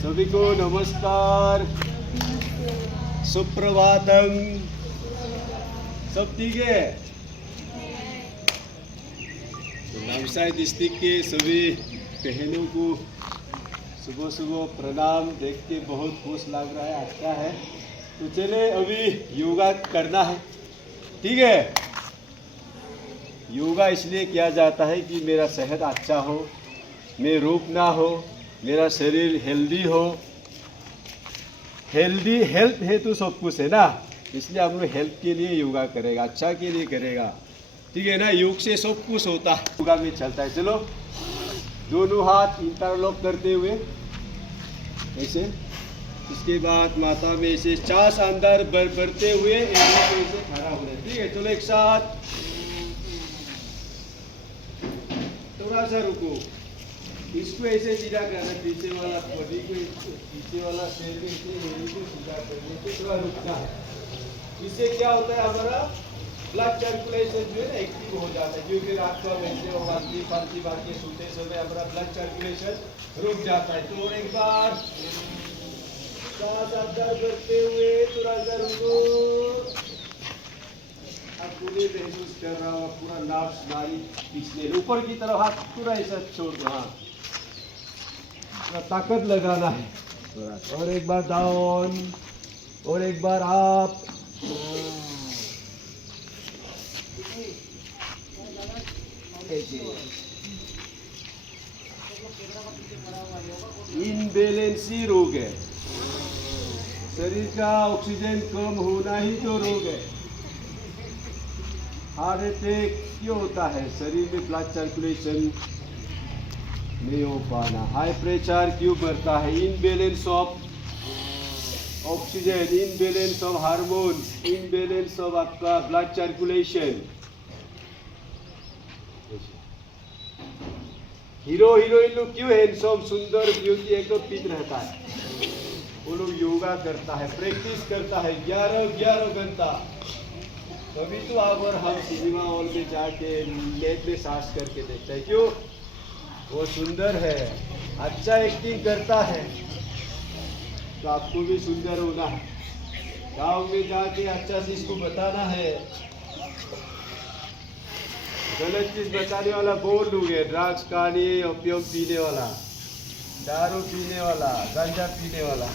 सभी को नमस्कार, सुप्रभातम। सब ठीक है? तो नवसारी डिस्ट्रिक्ट के सभी बहनों को सुबह सुबह प्रणाम। देख के बहुत खुश लग रहा है, अच्छा है। तो चले अभी योगा करना है, ठीक है। योगा इसलिए किया जाता है कि मेरा सेहत अच्छा हो, मैं रोग ना हो, मेरा शरीर हेल्दी हो। हेल्थ है तो सब कुछ है ना, इसलिए हम लोग हेल्थ के लिए योगा करेगा, अच्छा के लिए करेगा, ठीक है ना। योग से सब कुछ होता है, योगा में चलता है। चलो दोनों हाथ इंटरलॉक करते हुए ऐसे, उसके बाद माथा में ऐसे सांस अंदर भरते हुए ऐसे खड़ा हो जाए, ठीक है। चलो एक साथ, थोड़ा सा रुको, इसको ऐसे सीधा करना, पीछे वाला बॉडी को, पीछे वाला शरीर को सीधा करने से थोड़ा रुकना है। इससे क्या होता है, हमारा ब्लड सर्कुलेशन जो है ना एक्टिव हो जाता है, क्योंकि रात को वैसे वालती फालती बात के सोते समय हमारा ब्लड सर्कुलेशन रुक जाता है। तो और एक बार सांस अंदर करते हुए थोड़ा सा रुको। अब पूरे महसूस कर रहा हूँ, पूरा नाक नाड़ी पिछले ऊपर की तरफ हाथ पूरा ऐसा छोड़ दो, हाँ ताकत लगाना है। और एक बार डाउन, और एक बार अप। इनबैलेंसी रोग है, शरीर का ऑक्सीजन कम होना ही तो रोग है। हार्ट अटैक क्यों होता है? शरीर में ब्लड सर्कुलेशन नहीं हो पाना। हाई प्रेशर क्यों बढ़ता है? Imbalance of oxygen, imbalance of hormone, imbalance of आपका ब्लड सर्कुलेशन। हीरो हीरोइन लोग क्यों हैंडसम, सुंदर, ब्यूटी एकदम फिट रहता है? वो लोग योगा करता है, प्रैक्टिस करता है 11 घंटा। तभी तो आप और हम सिनेमा हॉल में जाके लेट में सांस करके देखते हैं। क्यों? वो सुंदर है, अच्छा एक्टिंग करता है, तो आपको भी सुंदर होना है। गाँव में जाके अच्छा चीज को बताना है, गलत चीज बताने वाला बोल दूंगे। ड्रग्स खाने, ओपियम पीने वाला, दारू पीने वाला, गांजा पीने वाला,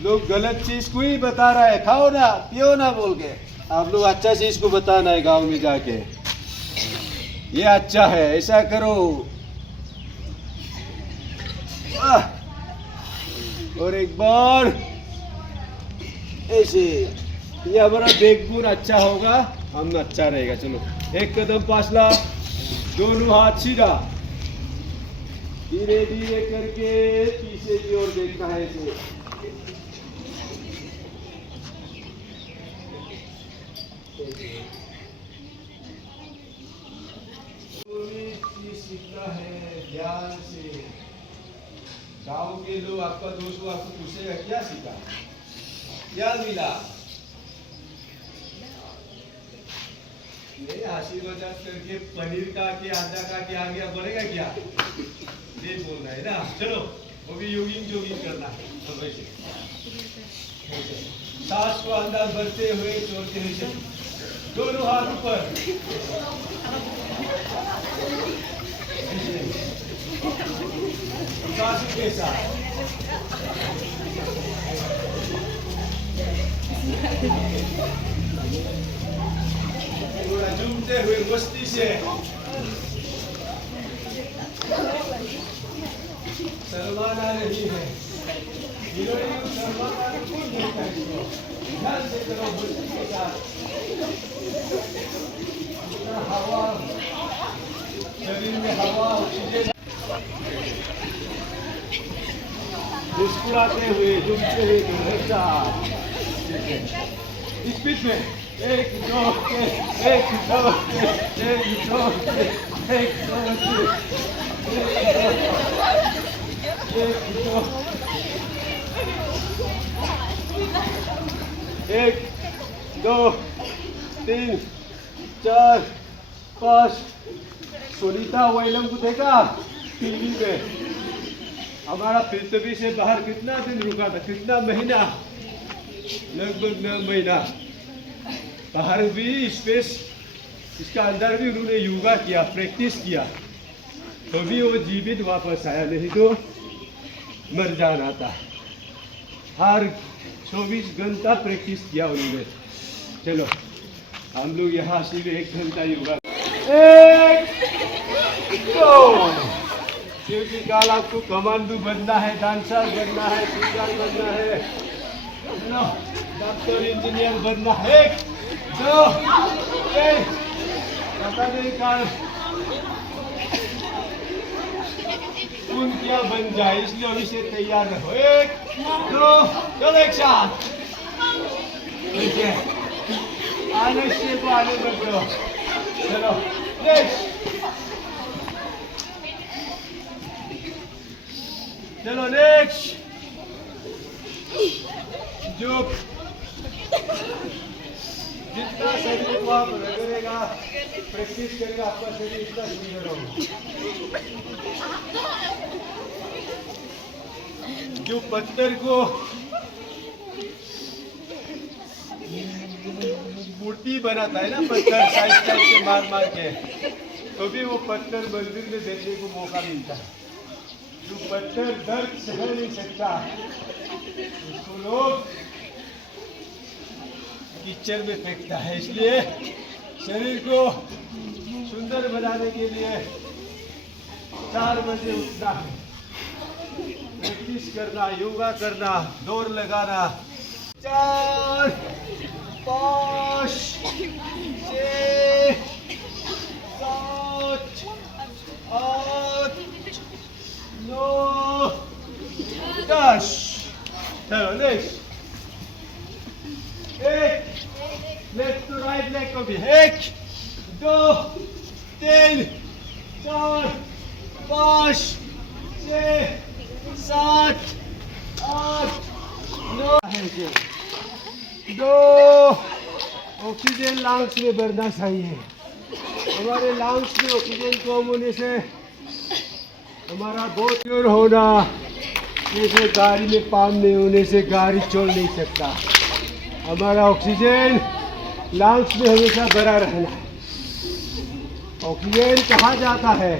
लोग गलत चीज को ही बता रहा है, खाओ ना पियो ना बोल के। आप लोग अच्छा चीज को बताना है गांव में जाके, ये अच्छा है, ऐसा करो। और एक बार ऐसे, ये हमारा बैकबोन अच्छा होगा, हम अच्छा रहेगा। चलो एक कदम फासला, दोनों हाथ सीधा, धीरे धीरे करके पीछे की ओर देखना है ऐसे। सीखना है ध्यान से। गाँव के लोग, आपका दोस्त आपको पूछेगा क्या सीखा, क्या मिला? नहीं, हंसी मजाक करके पनीर का के अंडा का के आ गया, बनेगा क्या? नहीं बोल रहा है ना। चलो वो भी जोगिंग करना है। तो वैसे सांस को अंदर भरते हुए छोड़ते हुए, दोनों हाथ ऊपर, सांस के साथ थोड़ा झूमते हुए मस्ती से। सलमान आ रही है, हीरोइन सलमान आ रही है, ध्यान से करो मस्ती के साथ। हवा, शरीर में हवा, ऑक्सीजन, मुस्कुराते हुए, झूमते हुए, स्पीड में 1 2 1 2 1 2 1 2 3 4 5। सुनीता वैलम को देखा टीवी में, हमारा पृथ्वी से बाहर कितना दिन रुका था, कितना महीना, लगभग 9 महीना। बाहर भी स्पेस, इसका अंदर भी उन्होंने योगा किया, प्रैक्टिस किया, तो भी वो जीवित वापस आया, नहीं तो मर जाना था। हर 24 घंटा प्रैक्टिस किया उन्होंने। चलो हम लोग यहाँ से 1 घंटा योगा। 1 2 क्योंकि कल आपको कमांडो बनना है, डांसर बनना है, सिंगर बनना है, डॉक्टर इंजीनियर बनना है। 1 2 3 पता नहीं कल कौन क्या बन जाए, इसलिए अभी से तैयार रहो। 1 2 चलो एक साथ। देखिए आने से को आने मत दो। चलो नेक्स्ट, चलो नेक्स्ट। जो जितना शरीर को आप रगड़ेगा, प्रैक्टिस करेगा, आपका शरीर इतना सुंदर होगा। जो पत्थर को मूर्ति बनाता है ना, पत्थर साइड साइड से मार मार के, तो भी वो पत्थर मंदिर में देखने को मौका मिलता है। जो पत्थर दर्द सह नहीं सकता, उसको लोग कीचड़ में फेंकता है। इसलिए शरीर को सुंदर बनाने के लिए 4 बजे उठना है, प्रैक्टिस करना, योगा करना, दौड़ लगाना। 4 5 6 7 8 9 10। चलो next. 1 left to right leg को भी। 1 2 3 4 5 6 7 8 9 है। 2 ऑक्सीजन लंग्स में भरना चाहिए। हमारे लंग्स में ऑक्सीजन कम होने से हमारा बहुत प्योर होना, जैसे गाड़ी में पानी नहीं होने से गाड़ी चल नहीं सकता। हमारा ऑक्सीजन लंग्स में हमेशा भरा रहना है। ऑक्सीजन कहाँ जाता है?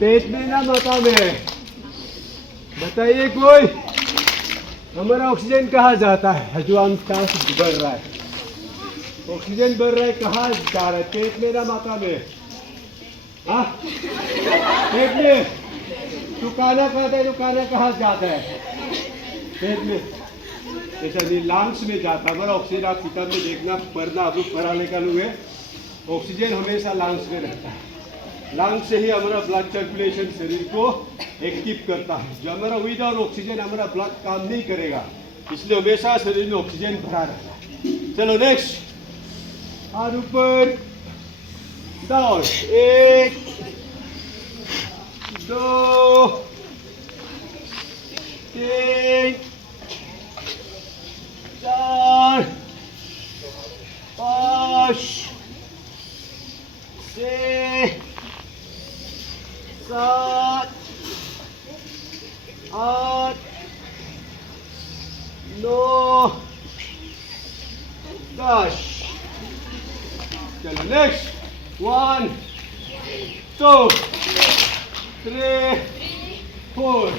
पेट में ना माथा में? बताइए कोई, हमारा ऑक्सीजन कहाँ जाता है? जो अंश बढ़ रहा है, ऑक्सीजन बढ़ रहा है, कहाँ जा रहा है? पेट में ना माथा में? हाँ, पेट में। तो खाना खाता है, तो खाना कहाँ जाता है? पेट में। ऐसा नहीं, लंग्स में जाता है। हमारा ऑक्सीजन आप किताब में देखना, पढ़ना, आप लोग पढ़ा लिखा लोग है, ऑक्सीजन हमेशा लंग्स में रहता है। लंग्स से ही हमारा ब्लड सर्कुलेशन शरीर को एक्टिव करता है। जो हमारा विदाउट ऑक्सीजन हमारा ब्लड काम नहीं करेगा, इसलिए हमेशा शरीर में ऑक्सीजन भरा रहता है। चलो नेक्स्ट, हाथ ऊपर, डाउन। 1 2 3 4 5 6 7 8 9 10। चलो नेक्स्ट। 1 2 3 4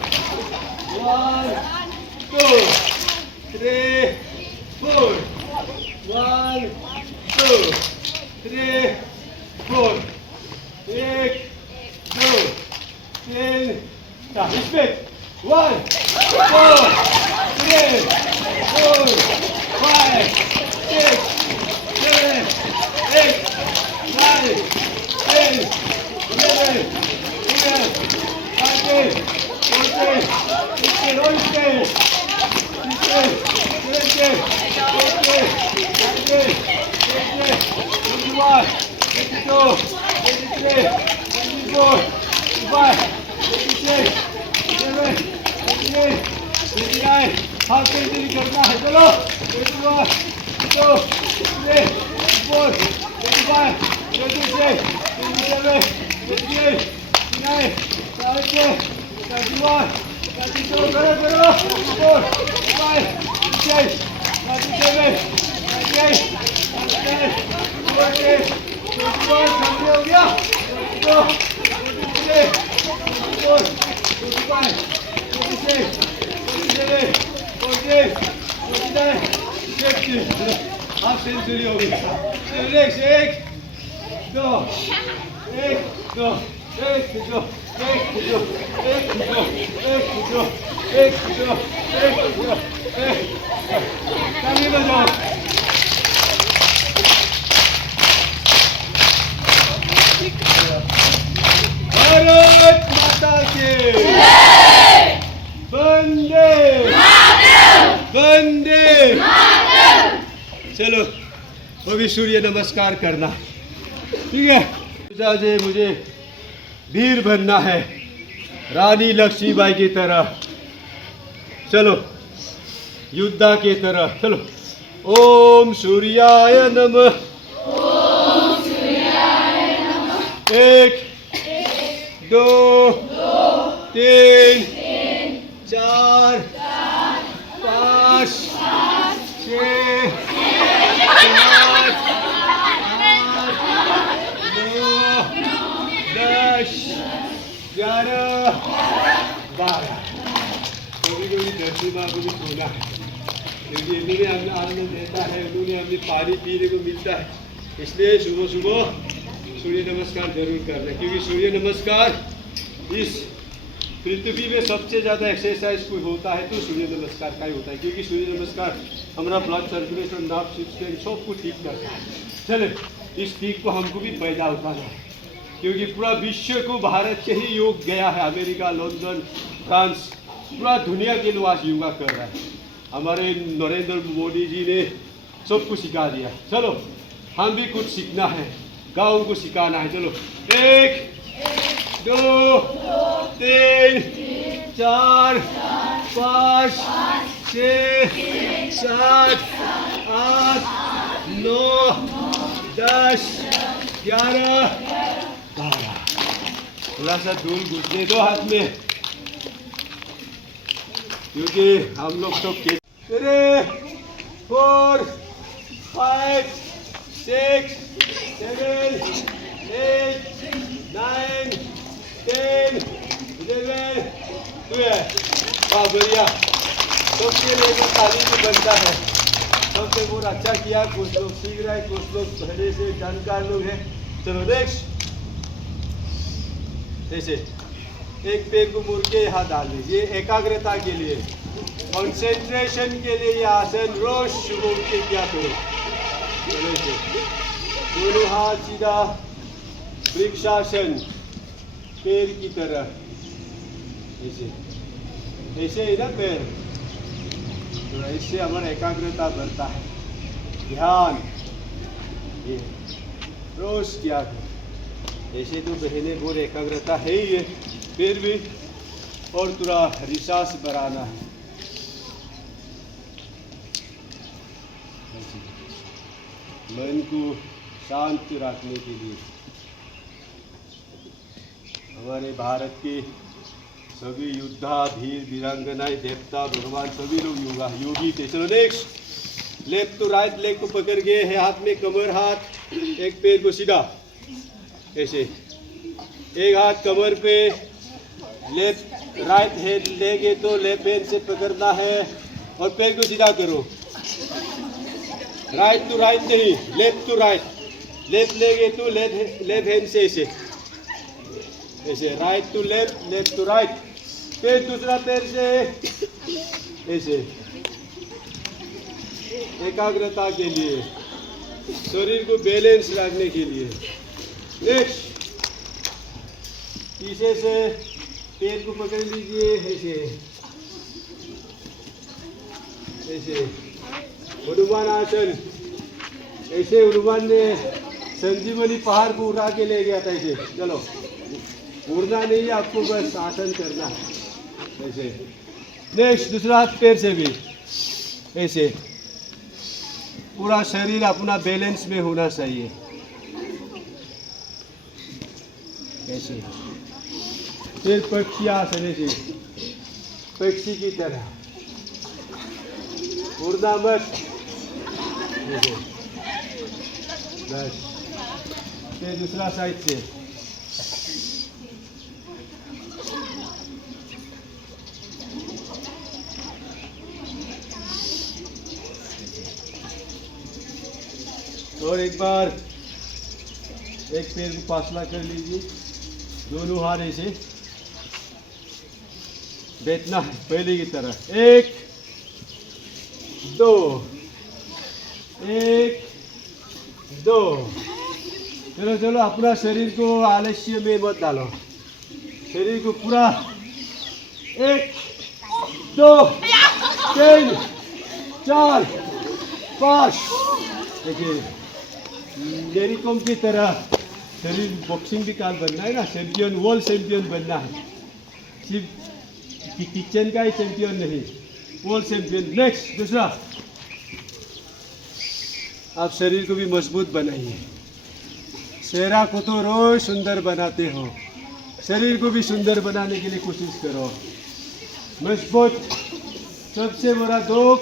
1 2 3 4 1 2 3 4 1 2 3 4 Respect. 1 2 3 4 5 6 7 8 9 10 11 12 13 14 15 16 17 18 19 21 22 23 24 25 26 27 28 29। हाथ से इंजरी करना है। चलो 21 22 23 24 25 26 27 28 29 30 31, 32, करो करो 4, 5, 6, 37, 38, 39, 40, 41, सामने हो गया 42, 43, 44, 45, 46, 47, 48, 49, 50, हाफ सेंचुरी हो गई। नेक्स्ट 1, 2, 1, 2, 1, 2, 1, 2, 1, 2, 1, 2, 1, 2, 1, 2, 1, ताली बजाओ। भारत माता के वंदे वंदे। चलो अभी सूर्य नमस्कार करना, ठीक है। मुझे वीर बनना है, रानी लक्ष्मीबाई की तरह। चलो योद्धा की तरह, चलो। ओम सूर्याय नमः। 1, 2, 3, 4, 5, 6, 7, 8, 9, 10, 11, 12। कभी धरती माँ को भी सोना है, क्योंकि इन्होंने हमें आनंद देता है, उन्होंने हमें पानी पीने को मिलता है। इसलिए सुबह सुबह सूर्य नमस्कार जरूर करना है, क्योंकि सूर्य नमस्कार इस पृथ्वी में सबसे ज़्यादा एक्सरसाइज कोई होता है तो सूर्य नमस्कार का ही होता है, क्योंकि सूर्य नमस्कार हमारा ब्लड सर्कुलेशन, नर्व सिस्टम सबको ठीक करता है। चले इस ठीक को हमको भी पैदा उठाना है, क्योंकि पूरा विश्व को भारत से ही योग गया है। अमेरिका, लंदन, फ्रांस, पूरा दुनिया के लोग आज योगा कर रहा है। हमारे नरेंद्र मोदी जी ने सबको सिखा दिया। चलो हम भी कुछ सीखना है, गाँव को सिखाना है। चलो 1, 2, 3, 4, 5, 6, 7, 8, 9, 10, 11, 12। थोड़ा सा धूल घुसने दो हाथ में, क्योंकि हम लोग तो 3, 4, 5, 6, 7, 8, 9, 10, 11, 12। वाह बढ़िया, सबके लिए तो ताली भी बनता है। सबसे बहुत अच्छा किया, कुछ लोग सीख रहे हैं, कुछ लोग पहले से जानकार लोग हैं। चलो नेक्स्ट, ऐसे एक पैर को मुड़ के यहाँ डाल लीजिए, एकाग्रता के लिए, कंसेंट्रेशन के लिए। ये आसन रोज सुबह उठ के क्या करो। चलो ऐसे दोनों हाथ सीधा, वृक्षासन, पैर की तरह, ऐसे ऐसे ही ना पैर, तो इससे हमारा एकाग्रता बढ़ता है। ध्यान ये रोज क्या करो। ऐसे तो बहने बहुत एकाग्रता है ही है, फिर भी और थोड़ा रिसास बढ़ाना है। मन को शांत रखने के लिए हमारे भारत के सभी योद्धा, वीर वीरांगनाएं, देवता, भगवान सभी लोग योगी थे। चलो next, left to right leg को पकड़ के है हाथ में, कमर हाथ, एक पैर को सीधा ऐसे, एक हाथ कमर पे, लेफ्ट राइट हैंड लेगे तो लेफ्ट हैंड से पकड़ना है और पैर को सीधा करो। राइट टू राइट नहीं, लेफ्ट टू राइट, लेफ्ट लेगे तो लेफ्ट हैंड से ऐसे ऐसे, right to left, left to right, फिर दूसरा पैर से ऐसे, एकाग्रता के लिए, शरीर को बैलेंस रखने के लिए। नेक्स्ट, पीछे से पैर को पकड़ लीजिए ऐसे ऐसे, हनुमान आसन। ऐसे हनुमान ने संजीवनी पहाड़ को उड़ा के ले गया था ऐसे। चलो उड़ना नहीं है आपको, बस आसन करना है ऐसे। नेक्स्ट, दूसरा हाथ पैर से भी ऐसे, पूरा शरीर अपना बैलेंस में होना चाहिए ऐसे। फिर पक्षी आसने से पक्षी की तरह उड़ना मत। बस फिर दूसरा साइड से और एक बार एक पैर को फासला कर लीजिए, दोनों हाथ ऐसे बैठना है पहले की तरह। एक दो, एक दो। चलो चलो, अपना शरीर को आलस्य में मत डालो, शरीर को पूरा। एक दो तीन चार पाँच। देखिए मेरी कॉम की तरह शरीर बॉक्सिंग भी काल बनना है ना, चैंपियन, वर्ल्ड चैंपियन बनना है, सिर्फ किचन का ही चैंपियन नहीं, वर्ल्ड चैंपियन। नेक्स्ट दूसरा, आप शरीर को भी मजबूत बनाइए। चेहरा को तो रोज सुंदर बनाते हो, शरीर को भी सुंदर बनाने के लिए कोशिश करो। मजबूत सबसे बड़ा दुख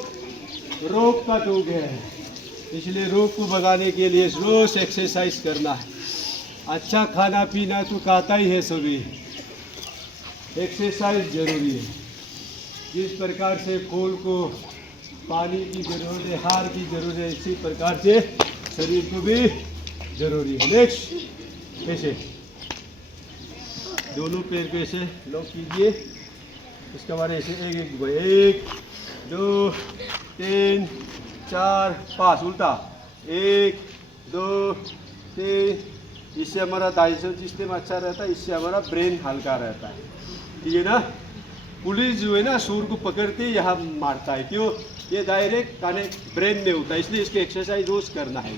रोग का दुख है, इसलिए रोग को भगाने के लिए रोज एक्सरसाइज करना है। अच्छा खाना पीना तो खाता ही है सभी, एक्सरसाइज जरूरी है। जिस प्रकार से फूल को पानी की जरूरत है, हार की जरूरत है, इसी प्रकार से शरीर को भी जरूरी है। नेक्स्ट ऐसे दोनों पैर को ऐसे लॉक कीजिए, इसके बाद ऐसे एक दो तीन चार पाँच, उल्टा एक दो तीन। इससे हमारा डाइजेशन सिस्टम अच्छा रहता है, इससे हमारा ब्रेन हल्का रहता है, ठीक है ना। पुलिस जो है ना सूर को पकड़ते यहाँ मारता है, क्यों? ये डायरेक्ट कनेक्ट ब्रेन में होता है, इसलिए इसकी एक्सरसाइज रोज करना है।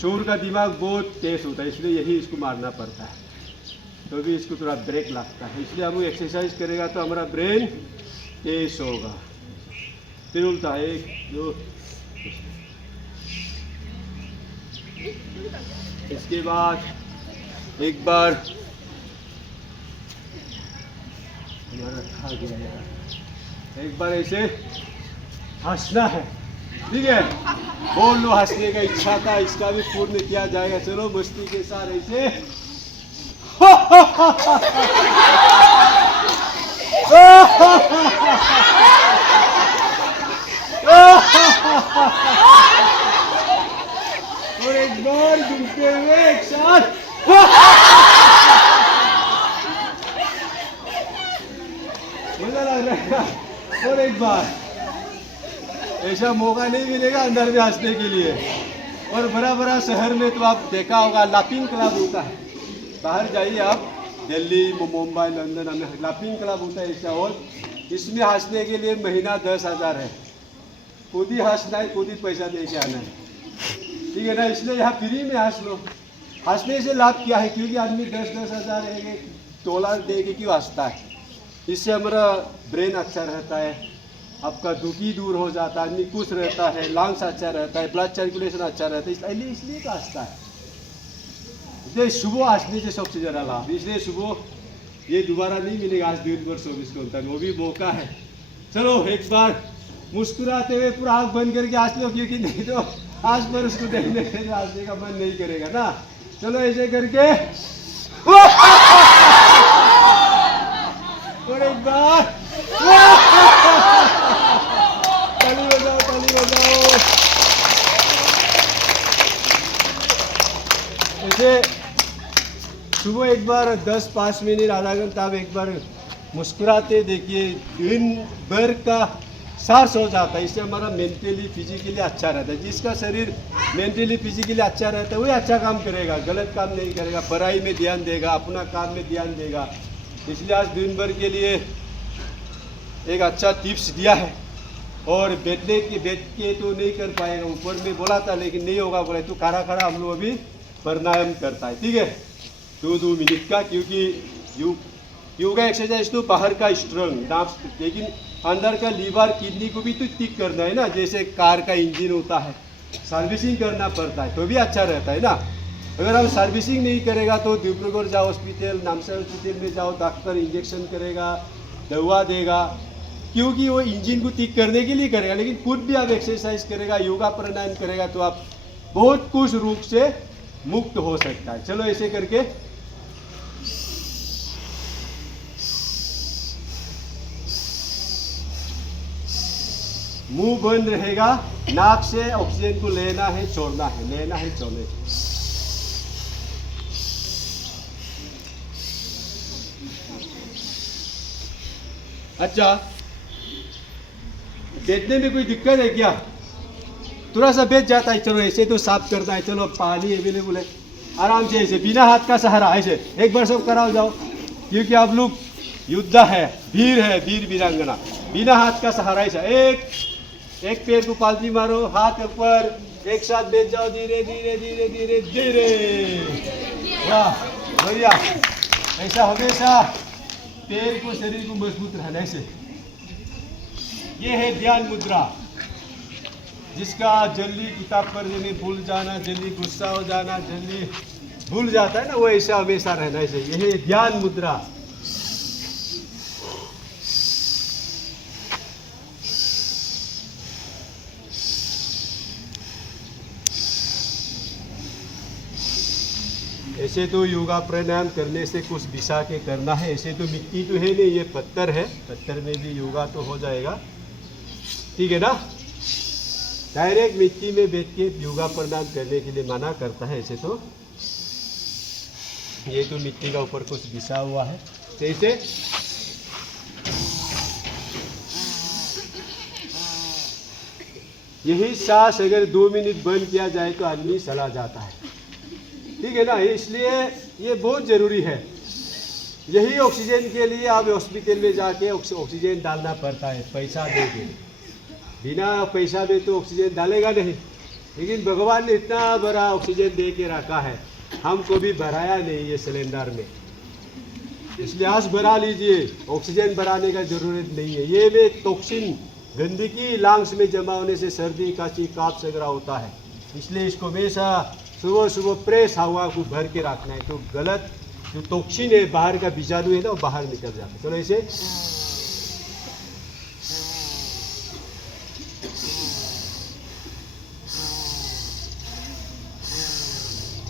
चोर का दिमाग बहुत तेज होता है, इसलिए यही इसको मारना पड़ता है, तो भी इसको थोड़ा ब्रेक लगता है। इसलिए हम एक्सरसाइज करेगा तो हमारा ब्रेन तेज होगा। फिर उल्टा एक दो, इसके बाद एक बार हमारा खा गया यार, एक बार ऐसे हंसना है, ठीक है। बोल लो हंसने का इच्छा था, इसका भी पूर्ण किया जाएगा। चलो मस्ती के साथ ऐसे और एक बार घूमते हुए एक साथ मजा लग रहा है। और एक बार ऐसा मौका नहीं मिलेगा अंदर में हंसने के लिए। और बड़ा बड़ा शहर में तो आप देखा होगा लाफिंग क्लब होता है, बाहर जाइए आप, दिल्ली मुंबई लंदन में लाफिंग क्लब होता है ऐसा। और इसमें हंसने के लिए महीना 10,000 है, खुद ही हंसना है, खुद ही पैसा दे के आना है, ठीक है ना। इसलिए यहाँ फ्री में हंस लो। हंसने से लाभ क्या है? क्योंकि आदमी 10,000 $10 दे के क्यों हंसता है? इससे हमारा ब्रेन अच्छा रहता है, आपका दुखी दूर हो जाता है, आदमी खुश रहता है, लंग्स अच्छा रहता है, ब्लड सर्कुलेशन अच्छा रहता है, इसलिए तो हंसता है। इसलिए सुबह हंसने से सबसे ज़्यादा लाभ। इसलिए सुबह ये दोबारा नहीं मिलेगा, आज दिन भर 24 घंटा, वो भी मौका है। चलो एक बार मुस्कुराते हुए पूरा आँख बंद करके हंस लो, क्योंकि नहीं तो आज पर उसको देखने से हंसने का मन नहीं करेगा ना। चलो ऐसे करके और एक बार ताली बजाओ, ताली बजाओ। ऐसे सुबह एक बार 10-5 मिनट आधा घंटा आप एक बार मुस्कुराते देखिए, दिन भर का सांस हो जाता है। इससे हमारा मेंटली फिजिकली अच्छा रहता है। जिसका शरीर मेंटली फिजिकली अच्छा रहता है वही अच्छा काम करेगा, गलत काम नहीं करेगा, पढ़ाई में ध्यान देगा, अपना काम में ध्यान देगा। इसलिए आज दिन भर के लिए एक अच्छा टिप्स दिया है। और बैठ के तो नहीं कर पाएगा, ऊपर में बोला था लेकिन नहीं होगा, बोले तो खड़ा खड़ा हम लोग अभी प्राणायाम करता है, ठीक है, 2 मिनट का। क्योंकि योगा एक्सरसाइज तो बाहर का स्ट्रॉन्ग, लेकिन अंदर का लीवर किडनी को भी तो ठीक करना है ना। जैसे कार का इंजन होता है, सर्विसिंग करना पड़ता है, तो भी अच्छा रहता है ना। अगर हम सर्विसिंग नहीं करेगा तो डिब्रूगढ़ जाओ हॉस्पिटल, नामसाई हॉस्पिटल में जाओ, डॉक्टर इंजेक्शन करेगा, दवा देगा, क्योंकि वो इंजन को ठीक करने के लिए करेगा। लेकिन खुद भी आप एक्सरसाइज करेगा, योगा प्राणायाम करेगा तो आप बहुत कुछ रोग से मुक्त हो सकता है। चलो ऐसे करके मुंह बंद रहेगा, नाक से ऑक्सीजन को लेना है छोड़ना है, लेना है छोड़ना है। अच्छा, बैठने में कोई दिक्कत है क्या? थोड़ा सा बैठ जाता है, चलो ऐसे तो साफ करना है, चलो पानी अवेलेबल है, आराम से ऐसे बिना हाथ का सहारा ऐसे एक बार सब कराओ जाओ, क्योंकि आप लोग योद्धा है, वीर वीरांगना, बिना हाथ का सहारा ऐसा एक पैर को पालती मारो, हाथ ऊपर, एक साथ बैठ जाओ, धीरे धीरे धीरे धीरे धीरे। वाह बढ़िया, ऐसा हमेशा पैर को, शरीर को मजबूत रहना ऐसे। ये है ध्यान मुद्रा, जिसका जल्दी किताब पढ़ने में भूल जाना, जल्दी गुस्सा हो जाना, जल्दी भूल जाता है ना, वो ऐसा हमेशा रहना ऐसे। ये है ध्यान मुद्रा। ऐसे तो योगा प्राणायाम करने से कुछ दिशा के करना है, ऐसे तो मिट्टी तो है नहीं, ये पत्थर है, पत्थर में भी योगा तो हो जाएगा, ठीक है ना। डायरेक्ट मिट्टी में बैठ के योगा प्राणायाम करने के लिए मना करता है ऐसे तो। ये तो मिट्टी का ऊपर कुछ बिछा हुआ है, ऐसे यही सांस अगर 2 मिनट बंद किया जाए तो आदमी चला जाता है, ठीक है ना। इसलिए ये बहुत ज़रूरी है। यही ऑक्सीजन के लिए आप हॉस्पिटल में जाके ऑक्सीजन डालना पड़ता है, पैसा दे के। बिना पैसा दे तो ऑक्सीजन डालेगा नहीं, लेकिन भगवान ने इतना बड़ा ऑक्सीजन दे के रखा है, हमको भी भराया नहीं ये सिलेंडर में, इसलिए आज भरा लीजिए। ऑक्सीजन भराने का जरूरत नहीं है। ये में टॉक्सिन, गंदगी लंग्स में जमा होने से सर्दी, खांसी, काफ वगैरह होता है, इसलिए इसको हमेशा सुबह सुबह फ्रेश हवा को भर के रखना है, तो गलत जो टॉक्सिन है, बाहर का बीजाणु है ना, वो बाहर निकल जाता है। चलो ऐसे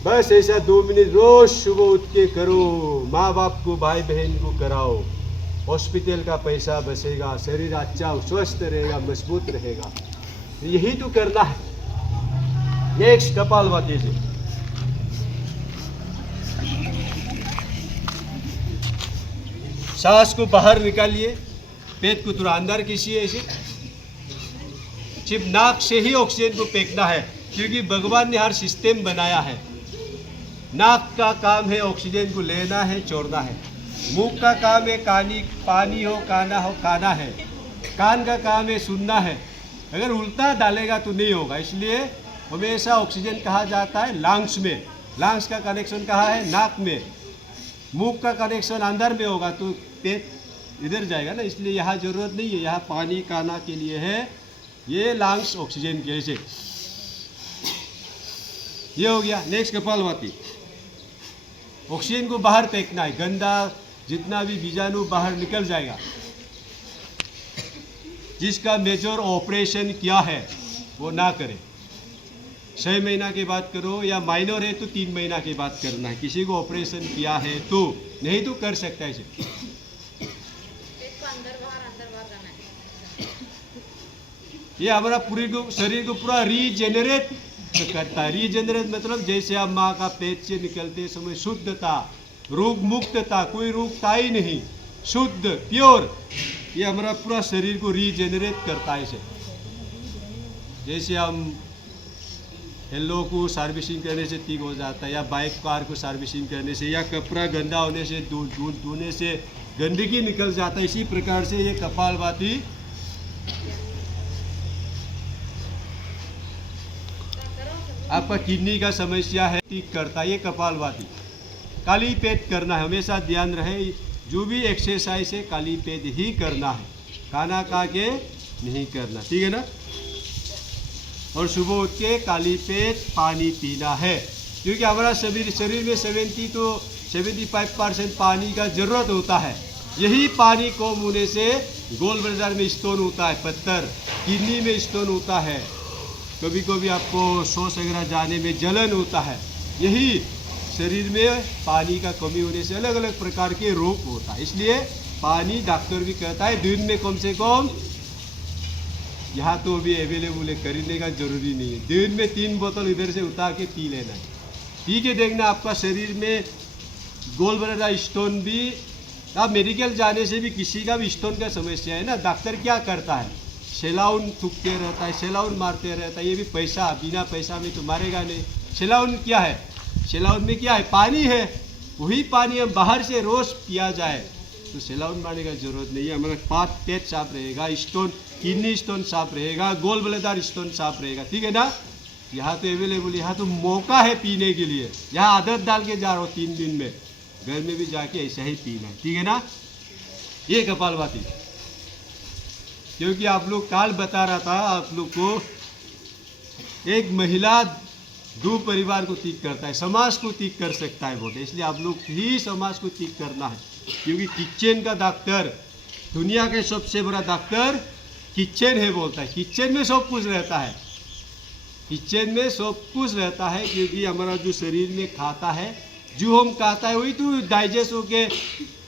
बस ऐसा 2 मिनट रोज सुबह उठ के करो। माँ बाप को, भाई बहन को कराओ, हॉस्पिटल का पैसा बचेगा, शरीर अच्छा स्वस्थ रहेगा, मजबूत रहेगा। यही तो करना है। नेक्स्ट कपालभाति से सांस को बाहर निकालिए, पेट को थोड़ा अंदर खींचिए, ऐसे सिर्फ नाक से ही ऑक्सीजन को फेंकना है, क्योंकि भगवान ने हर सिस्टम बनाया है। नाक का काम है ऑक्सीजन को लेना है, छोड़ना है। मुंह का काम है पानी हो खाना है। कान का काम है सुनना है। अगर उल्टा डालेगा तो नहीं होगा, इसलिए हमेशा ऑक्सीजन कहा जाता है लंग्स में। लंग्स का कनेक्शन कहाँ है? नाक में। मुंह का कनेक्शन अंदर में होगा तो पेट इधर जाएगा ना, इसलिए यहाँ जरूरत नहीं है। यहाँ पानी खाना के लिए है, ये लंग्स ऑक्सीजन के ऐसे। ये हो गया। नेक्स्ट कपालभाति। ऑक्सीजन को बाहर फेंकना है, गंदा जितना भी बीजाणु बाहर निकल जाएगा। जिसका मेजर ऑपरेशन किया है वो ना करे, 6 महीना के बाद करो, या माइनर है तो 3 महीना के बाद करना है। किसी को ऑपरेशन किया है तो, नहीं तो कर सकता है इसे। ये हमारा पूरी शरीर को पूरा रीजेनरेट करता है। रीजेनरेट मतलब जैसे आप माँ का पेट से निकलते समय शुद्धता, रोग मुक्तता, कोई रोग था ही नहीं, शुद्ध प्योर, ये हमारा पूरा शरीर को रीजेनरेट करता है इसे। जैसे हम हेलो को सर्विसिंग करने से ठीक हो जाता है, या बाइक कार को सर्विसिंग करने से, या कपड़ा गंदा होने से धोने से गंदगी निकल जाता है, इसी प्रकार से ये कपालभाति आपका किडनी का समस्या है ठीक करता है। ये कपालभाति खाली पेट करना है, हमेशा ध्यान रहे। जो भी एक्सरसाइज है खाली पेट ही करना है, खाना खा के नहीं करना, ठीक है ना। और सुबह उठ के खाली पेट पानी पीना है। क्योंकि हमारा शरीर में 70 to 75% पानी का ज़रूरत होता है। यही पानी कम होने से गोल ब्लैडर में स्टोन होता है, पत्थर, किडनी में स्टोन होता है, कभी कभी आपको शौच वगैरह जाने में जलन होता है। यही शरीर में पानी का कमी होने से अलग अलग प्रकार के रोग होता है। इसलिए पानी डॉक्टर भी कहता है दिन में कम से कम, यहाँ तो अभी अवेलेबल है, खरीदने का जरूरी नहीं है, दिन में 3 बोतल इधर से उतार के पी लेना है। पी के देखना आपका शरीर में गोल ब्लैडर स्टोन भी, आप मेडिकल जाने से भी किसी का भी स्टोन का समस्या है ना, डॉक्टर क्या करता है, सेलाउन थूकते रहता है, सेलाउन मारते रहता है। ये भी पैसा, बिना पैसा में तो मारेगा नहीं। सेलाउन क्या है, सेलाउन में क्या है, पानी है। वही पानी हम बाहर से रोज पिया जाए तो सेलाउन मारने का जरूरत नहीं है। हमारा पेट साफ रहेगा, स्टोन, किडनी स्टोन साफ रहेगा, गोल ब्लैडर स्टोन साफ रहेगा। ठीक है ना। यहाँ तो अवेलेबल, यहाँ तो मौका है पीने के लिए। यहाँ आदत डाल के जा रहा हूँ 3 दिन में, घर में भी जाके ऐसा ही पीना है। ठीक है ना। ये कपालभाति, क्योंकि आप लोग काल बता रहा था आप लोग को, एक महिला 2 परिवार को ठीक करता है, समाज को ठीक कर सकता है बोलते। इसलिए आप लोग ही समाज को ठीक करना है, क्योंकि किचन का डॉक्टर, दुनिया के सबसे बड़ा डॉक्टर किचन है बोलता है। किचन में सब कुछ रहता है, किचन में सब कुछ रहता है, क्योंकि हमारा जो शरीर में खाता है, जो हम खाता है वही तो डाइजेस्ट होके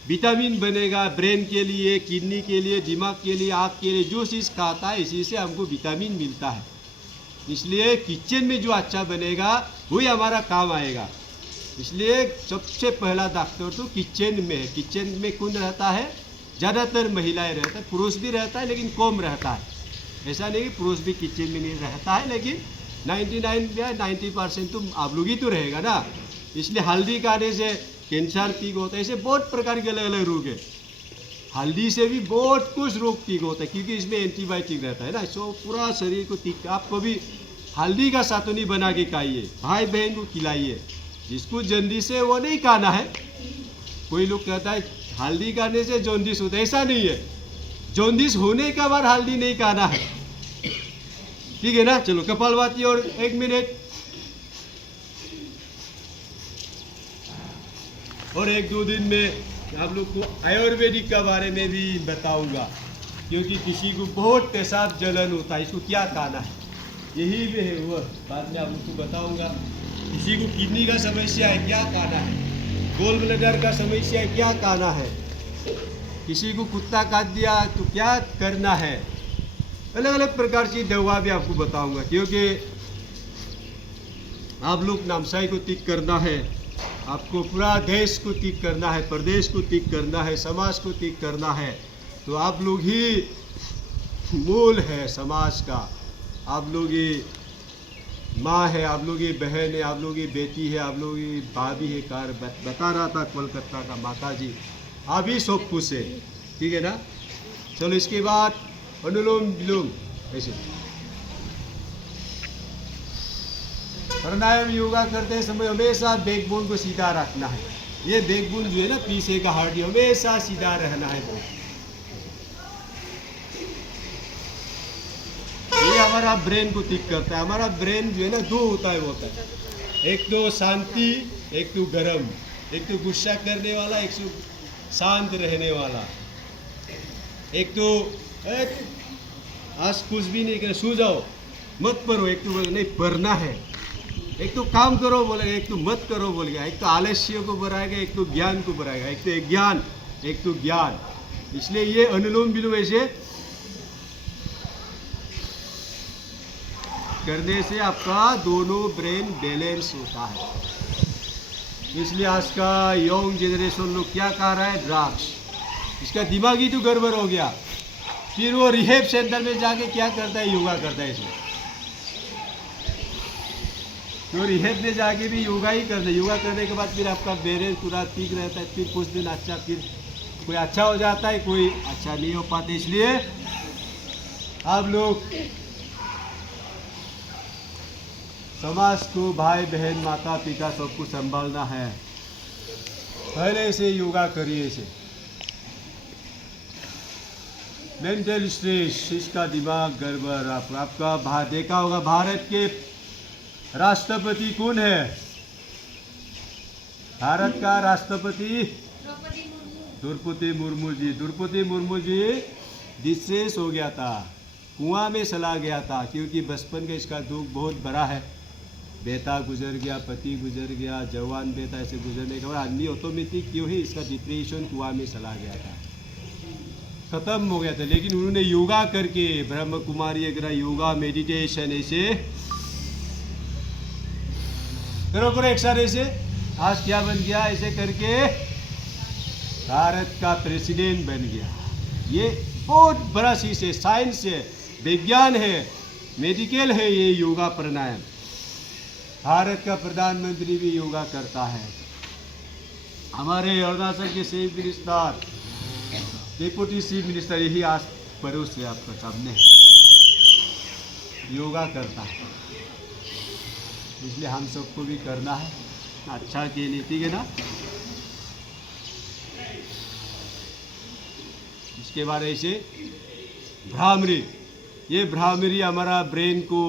विटामिन बनेगा, ब्रेन के लिए, किडनी के लिए, दिमाग के लिए, आँख के लिए। जो चीज़ खाता है इसी से हमको विटामिन मिलता है। इसलिए किचन में जो अच्छा बनेगा वही हमारा काम आएगा। इसलिए सबसे पहला डॉक्टर तो किचन में है। किचन में कौन रहता है, ज़्यादातर महिलाएं रहता है, पुरुष भी रहता है लेकिन कम रहता है। ऐसा नहीं कि पुरुष भी किचन में नहीं रहता है, लेकिन 99 या 90% तो आप लोग ही तो रहेगा ना। इसलिए हल्दी खाने से कैंसर ठीक होता है। ऐसे बहुत प्रकार के अलग अलग रोग है। हल्दी से भी बहुत कुछ रोग ठीक होता है, क्योंकि इसमें एंटीबायोटिक रहता है ना। सो पूरा शरीर को ठीक, आपको भी हल्दी का सातुनी बना के खाइए, भाई बहन को खिलाइए। जिसको जॉन्डिस है वो नहीं खाना है। कोई लोग कहता है हल्दी खाने से जॉन्डिस होता है, ऐसा नहीं है। जॉन्डिस होने के बाद हल्दी नहीं खाना है। ठीक है ना। चलो कपालभाति और 1 मिनट और 1-2 दिन में आप लोग को आयुर्वेदिक के बारे में भी बताऊंगा, क्योंकि किसी को बहुत पेशाब जलन होता है, इसको क्या खाना है, यही भी है वो बाद में आप लोग को बताऊंगा। किसी को किडनी का समस्या है, क्या खाना है, गोल ब्लैडर का समस्या है, क्या खाना है, किसी को कुत्ता काट दिया तो क्या करना है। अलग अलग प्रकार की दवा भी आपको बताऊंगा, क्योंकि आप लोग नामसाई को ठीक करना है, आपको पूरा देश को ठीक करना है, प्रदेश को ठीक करना है, समाज को ठीक करना है। तो आप लोग ही मूल है समाज का। आप लोग ही माँ है, आप लोग ही बहन है, आप लोग ही बेटी है, आप लोग ही भाभी है। कार बता रहा था कोलकाता का माता जी, आप ही सब कुछ है। ठीक है ना। चलो इसके बाद अनुलोम विलोम, ऐसे प्राणायाम योगा करते समय हमेशा बैकबोन को सीधा रखना है। ये बैकबोन जो है ना, पीछे का हड्डी हमेशा सीधा रहना है। ये हमारा ब्रेन को ठीक करता है। हमारा ब्रेन जो है ना 2 होता है, बोलता है, एक तो शांति, एक तो गरम, एक तो गुस्सा करने वाला, एक तो शांत रहने वाला, एक तो आज कुछ भी नहीं कर, सो जाओ मत पढ़ो, एक तो नहीं पढ़ना है, एक तो काम करो बोलेगा, एक तो मत करो बोलेगा, एक तो आलस्य को बढ़ाएगा, एक तो ज्ञान को बढ़ाएगा, एक तो ज्ञान, एक तो ज्ञान। इसलिए ये अनुलोम विलोम ऐसे करने से आपका दोनों ब्रेन बैलेंस होता है। इसलिए आज का यंग जनरेशन लोग क्या कर रहा है, ड्रग्स, इसका दिमाग ही तो गड़बड़ हो गया। फिर वो रिहेब सेंटर में जाके क्या करता है, योगा करता है। इसमें तो रिहेब में जाके भी योगा ही करते हैं। योगा करने के बाद फिर आपका बैलेंस पूरा ठीक रहता है। फिर कुछ दिन अच्छा, फिर कोई अच्छा हो जाता है, कोई अच्छा नहीं हो पाते। इसलिए आप लोग समाज को, भाई बहन, माता पिता सबको संभालना है। पहले से योगा करिए। से मेंटल स्ट्रेस, इसका दिमाग गड़बड़। आपका देखा होगा भारत के राष्ट्रपति कौन है, भारत का राष्ट्रपति द्रौपदी मुर्मू जी। द्रौपदी मुर्मू जी डिस्ट्रेस हो गया था, कुआं में चला गया था, क्योंकि बचपन का इसका दुख बहुत बड़ा है। बेटा गुजर गया, पति गुजर गया, जवान बेटा ऐसे गुजरने के बाद आदमी ऑटोमेटिक क्यों ही इसका डिप्रेशन कुआं में चला गया था, खत्म हो गया था। लेकिन उन्होंने योगा करके, ब्रह्म कुमारी अगर योगा मेडिटेशन ऐसे करो एक साथ ऐसे, आज क्या बन गया, ऐसे करके भारत का प्रेसिडेंट बन गया। ये बहुत बड़ा चीज है, साइंस है, विज्ञान है, मेडिकल है ये योगा प्राणायाम। भारत का प्रधानमंत्री भी योगा करता है। हमारे अरुणाचल के chief minister, deputy chief minister यही आज पड़ोस है आपका सामने, योगा करता है। इसलिए हम सबको भी करना है, अच्छा के लिए, ठीक है ना। इसके बाद ऐसे भ्रामरी, ये भ्रामरी हमारा ब्रेन को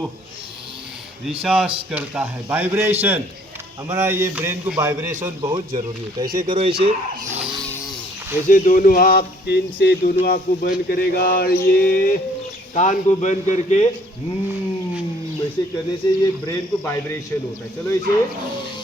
रिचार्ज करता है, वाइब्रेशन, हमारा ये ब्रेन को वाइब्रेशन बहुत जरूरी होता है। ऐसे करो, ऐसे ऐसे दोनों हाथ, तीन से दोनों आँख को बंद करेगा और ये कान को बंद करके ऐसे करने से ये ब्रेन को वाइब्रेशन होता है। चलो ऐसे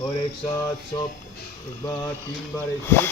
और एक साथ सब एक बार, तीन बार ऐसे।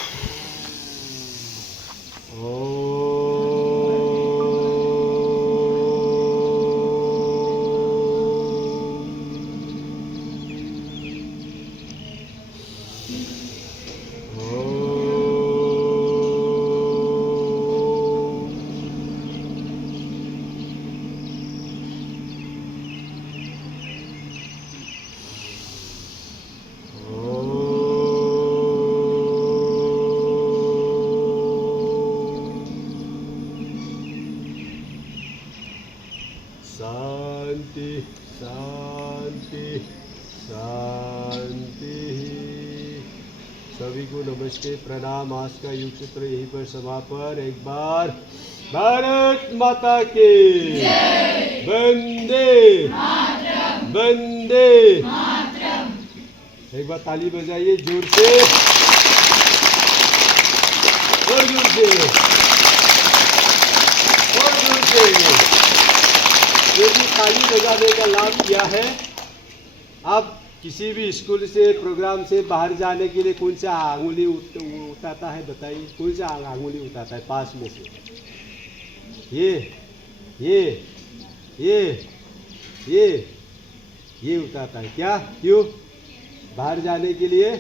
शांति शांति शांति। सभी को नमस्ते, प्रणाम। आज का युग सूत्र यहीं पर समापन। एक बार भारत माता के वंदे वंदे। एक बार ताली बजाइए जोर से, और जोर से, और जोर से। ये भी ताली बजाने का लाभ क्या है, आप किसी भी स्कूल से, प्रोग्राम से बाहर जाने के लिए कौन सा आंगुली उठाता है, बताइए कौन सा आंगुली उठाता है पास में से? ये उठाता है क्या? क्यों? बाहर जाने के लिए,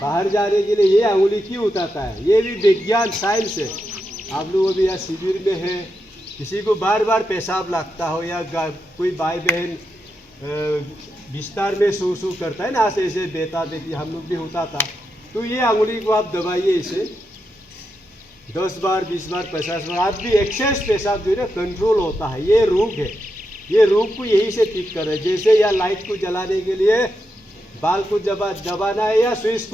बाहर जाने के लिए ये आंगुली क्यों उठाता है? ये भी विज्ञान, साइंस है। आप लोग अभी यहाँ शिविर में है, किसी को बार बार पेशाब लगता हो या कोई भाई बहन बिस्तर में सू करता है ना, ऐसे देता देती, हम लोग भी होता था, तो ये अंगुली को आप दबाइए इसे 10 बार, 20 बार, 50 बार। आप भी एक्सेस पेशाब जो है ना कंट्रोल होता है। ये रोग है, ये रोग को यही से ठीक कर रहे। जैसे या लाइट को जलाने के लिए बाल को दबाना है या स्विच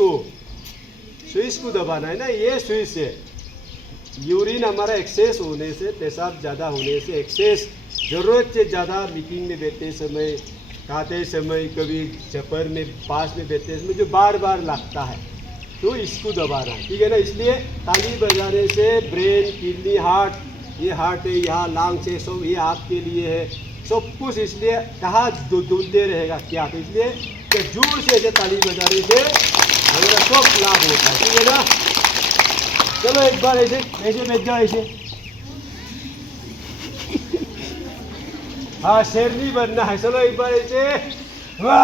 को दबाना है ना, ये स्विच है। यूरिन हमारा एक्सेस होने से, पेशाब ज़्यादा होने से, एक्सेस ज़रूरत से ज़्यादा मीटिंग में बैठते समय, खाते समय, कभी चपर में पास में बैठते समय जो बार बार लगता है, तो इसको दबाना है, ठीक है ना। इसलिए ताली बजाने से ब्रेन, किडनी, हार्ट, ये हार्ट है यहाँ, लांग से सब ये आपके लिए है, सब कुछ। इसलिए कहाँ ढूंढते रहेगा क्या, तो इसलिए जोर से ऐसे ताली बजाने से हमारा सब लाभ होता है, ठीक है ना। चलो एक बार ऐसे ऐसे बैठ जाओ, ऐसे। हाँ, शेरनी बनना है। चलो एक बार ऐसे, वाह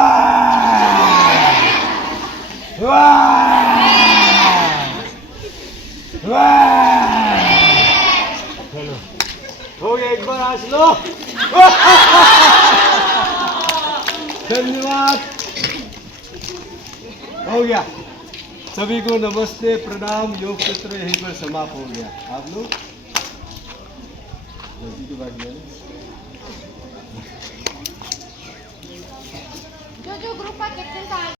वाह। चलो हो गया, एक बार हंस लो। धन्यवाद, हो गया। सभी को नमस्ते, प्रणाम। योग सत्र यहीं पर समाप्त हो गया। आप लोग की बात जो ग्रुप का कैप्टन था